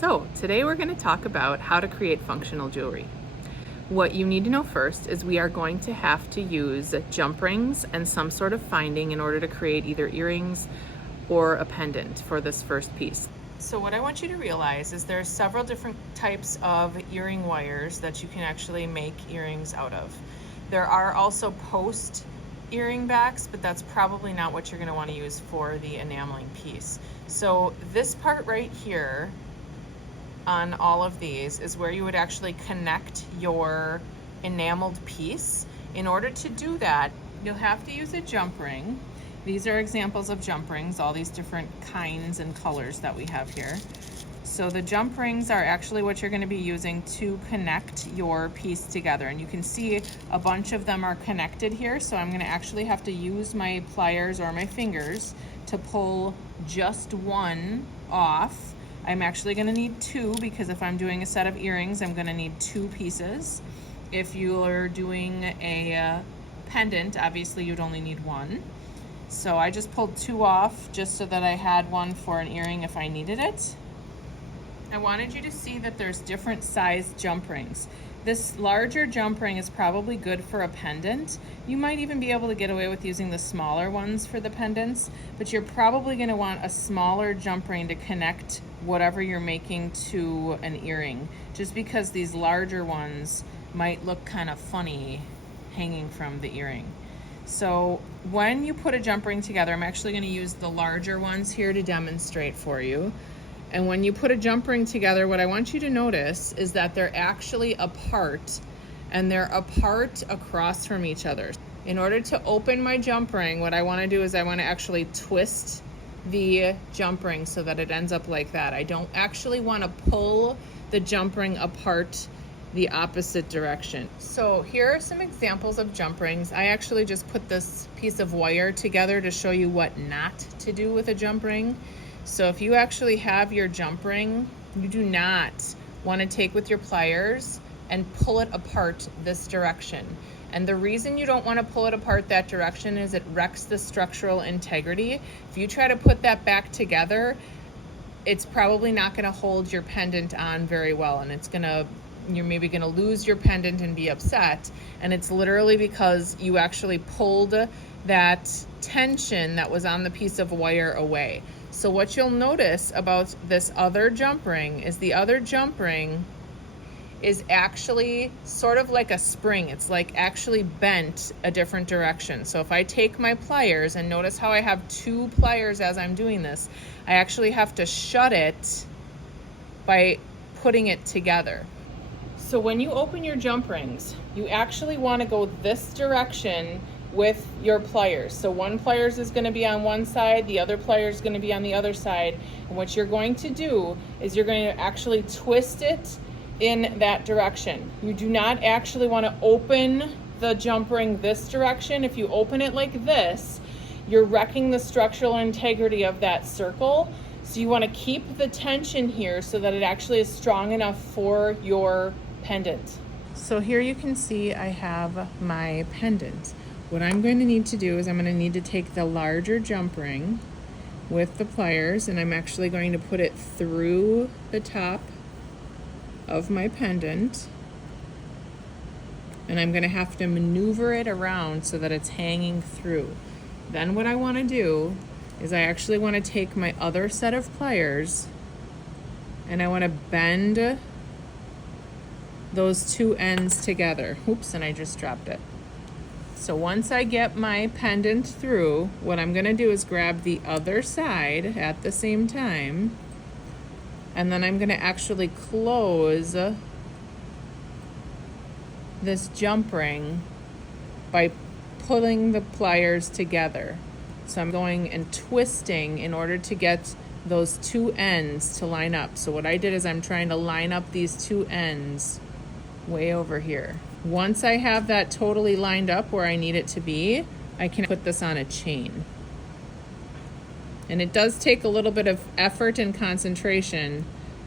So today we're going to talk about how to create functional jewelry. What you need to know first is we are going to have to use jump rings and some sort of finding in order to create either earrings or a pendant for this first piece. So what I want you to realize is there's several different types of earring wires that you can actually make earrings out of. There are also post earring backs, but that's probably not what you're going to want to use for the enameling piece. So this part right here on all of these is where you would actually connect your enameled piece. In order to do that, you'll have to use a jump ring. These are examples of jump rings, all these different kinds and colors that we have here. So the jump rings are actually what you're going to be using to connect your piece together. And you can see a bunch of them are connected here. So I'm going to actually have to use my pliers or my fingers to pull just one off. I'm actually going to need two, because if I'm doing a set of earrings, I'm going to need two pieces. If you're doing a pendant, obviously you'd only need one. So I just pulled two off just so that I had one for an earring if I needed it. I wanted you to see that there's different size jump rings. This larger jump ring is probably good for a pendant. You might even be able to get away with using the smaller ones for the pendants, but you're probably going to want a smaller jump ring to connect whatever you're making to an earring, just because these larger ones might look kind of funny hanging from the earring. So when you put a jump ring together, I'm actually going to use the larger ones here to demonstrate for you. And when you put a jump ring together, what I want you to notice is that they're actually apart, and they're apart across from each other. In order to open my jump ring, what I want to do is I want to actually twist the jump ring so that it ends up like that. I don't actually want to pull the jump ring apart the opposite direction. So here are some examples of jump rings. I actually just put this piece of wire together to show you what not to do with a jump ring. So if you actually have your jump ring, you do not want to take with your pliers and pull it apart this direction. And the reason you don't want to pull it apart that direction is it wrecks the structural integrity. If you try to put that back together, it's probably not going to hold your pendant on very well, and you're maybe going to lose your pendant and be upset. And it's literally because you actually pulled that tension that was on the piece of wire away. So what you'll notice about this other jump ring is the other jump ring is actually sort of like a spring. It's like actually bent a different direction. So if I take my pliers, and notice how I have two pliers as I'm doing this, I actually have to shut it by putting it together. So when you open your jump rings, you actually want to go this direction with your pliers. So one pliers is going to be on one side, the other pliers is going to be on the other side. And what you're going to do is you're going to actually twist it in that direction. You do not actually want to open the jump ring this direction. If you open it like this, you're wrecking the structural integrity of that circle. So you want to keep the tension here so that it actually is strong enough for your pendant. So here you can see I have my pendant. What I'm going to need to do is I'm going to need to take the larger jump ring with the pliers, and I'm actually going to put it through the top of my pendant, and I'm going to have to maneuver it around so that it's hanging through. Then what I want to do is I actually want to take my other set of pliers and I want to bend those two ends together. Oops, and I just dropped it. So once I get my pendant through, what I'm going to do is grab the other side at the same time, and then I'm going to actually close this jump ring by pulling the pliers together. So I'm going and twisting in order to get those two ends to line up. So what I did is I'm trying to line up these two ends way over here. Once I have that totally lined up where I need it to be, I can put this on a chain. And it does take a little bit of effort and concentration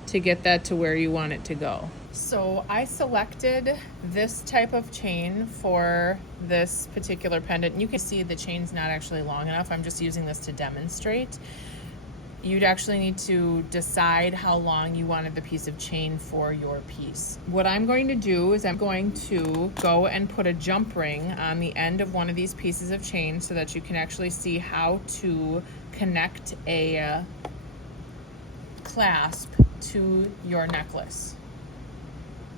to get that to where you want it to go. So I selected this type of chain for this particular pendant. You can see the chain's not actually long enough. I'm just using this to demonstrate. you'd actually need to decide how long you wanted the piece of chain for your piece. What I'm going to do is I'm going to go and put a jump ring on the end of one of these pieces of chain so that you can actually see how to connect a clasp to your necklace.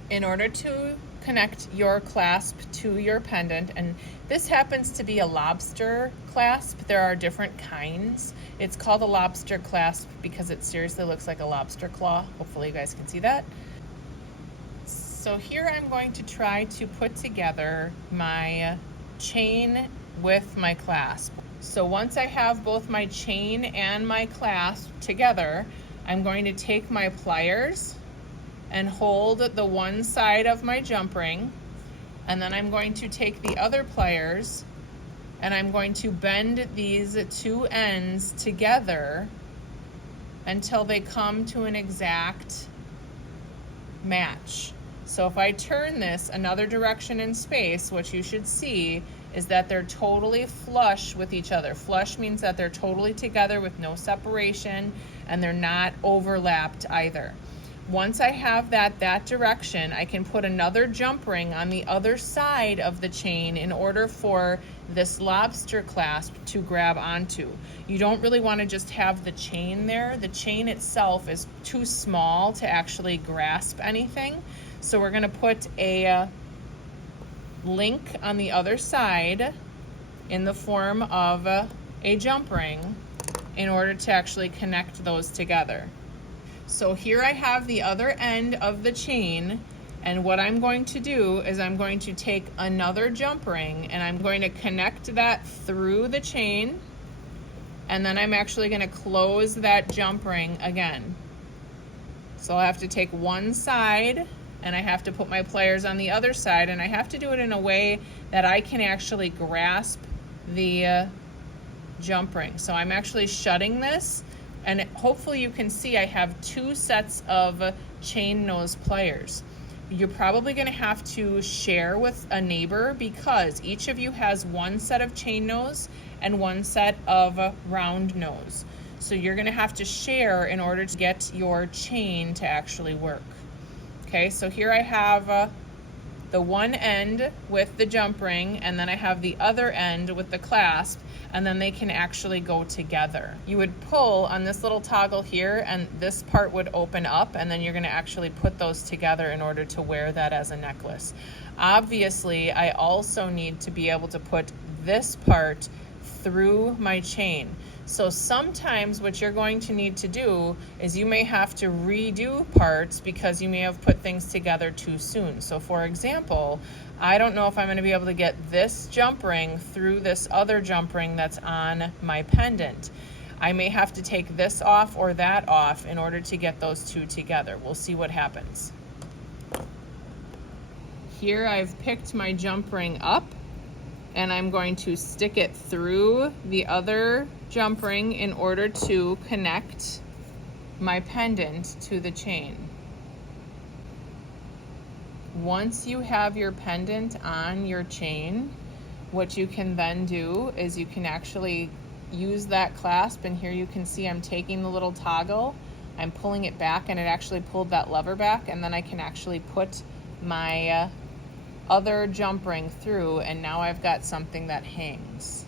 In order to connect your clasp to your pendant, and this happens to be a lobster clasp. There are different kinds. It's called a lobster clasp because it seriously looks like a lobster claw. Hopefully you guys can see that. So here I'm going to try to put together my chain with my clasp. So once I have both my chain and my clasp together, I'm going to take my pliers and hold the one side of my jump ring, and then I'm going to take the other pliers and I'm going to bend these two ends together until they come to an exact match. So if I turn this another direction in space, what you should see is that they're totally flush with each other. Flush means that they're totally together with no separation, and they're not overlapped either. Once I have that direction, I can put another jump ring on the other side of the chain in order for this lobster clasp to grab onto. You don't really want to just have the chain there. The chain itself is too small to actually grasp anything. So we're going to put a link on the other side in the form of a jump ring in order to actually connect those together. So here I have the other end of the chain, and what I'm going to do is I'm going to take another jump ring and I'm going to connect that through the chain, and then I'm actually going to close that jump ring again. So I'll have to take one side and I have to put my pliers on the other side, and I have to do it in a way that I can actually grasp the jump ring. So I'm actually shutting this, and hopefully you can see I have two sets of chain nose pliers. You're probably going to have to share with a neighbor because each of you has one set of chain nose and one set of round nose. So you're going to have to share in order to get your chain to actually work. Okay, so here I have the one end with the jump ring, and then I have the other end with the clasp, and then they can actually go together. You would pull on this little toggle here, and this part would open up, and then you're going to actually put those together in order to wear that as a necklace. Obviously, I also need to be able to put this part through my chain. So sometimes what you're going to need to do is you may have to redo parts because you may have put things together too soon. So for example, I don't know if I'm going to be able to get this jump ring through this other jump ring that's on my pendant. I may have to take this off or that off in order to get those two together. We'll see what happens. Here I've picked my jump ring up, and I'm going to stick it through the other jump ring in order to connect my pendant to the chain. Once you have your pendant on your chain, what you can then do is you can actually use that clasp, and here you can see I'm taking the little toggle, I'm pulling it back, and it actually pulled that lever back, and then I can actually put my other jump ring through, and now I've got something that hangs.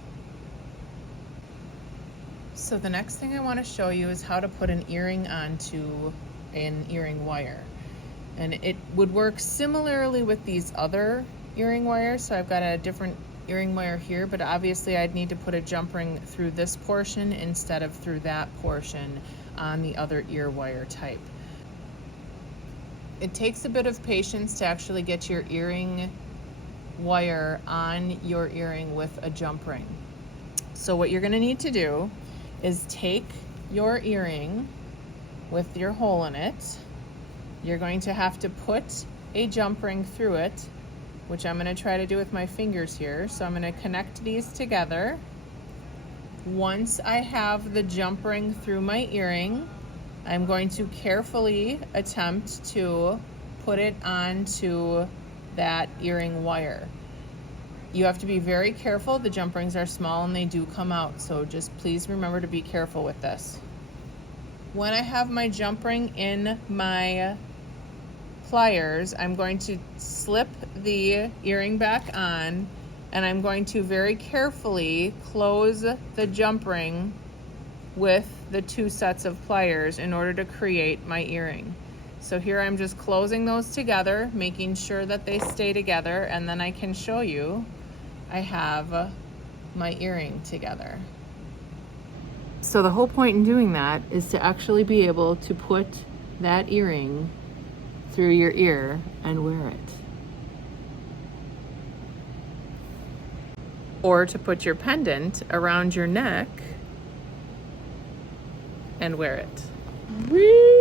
So the next thing I want to show you is how to put an earring onto an earring wire. And it would work similarly with these other earring wires. So I've got a different earring wire here, but obviously I'd need to put a jump ring through this portion instead of through that portion on the other ear wire type. It takes a bit of patience to actually get your earring wire on your earring with a jump ring. So what you're going to need to do is take your earring with your hole in it. You're going to have to put a jump ring through it, which I'm going to try to do with my fingers here. So I'm going to connect these together. Once I have the jump ring through my earring, I'm going to carefully attempt to put it onto that earring wire. You have to be very careful. The jump rings are small and they do come out, so just please remember to be careful with this. When I have my jump ring in my pliers, I'm going to slip the earring back on, and I'm going to very carefully close the jump ring with the 2 sets of pliers in order to create my earring. So here I'm just closing those together, making sure that they stay together, and then I can show you I have my earring together. So the whole point in doing that is to actually be able to put that earring through your ear and wear it. Or to put your pendant around your neck and wear it. Whee!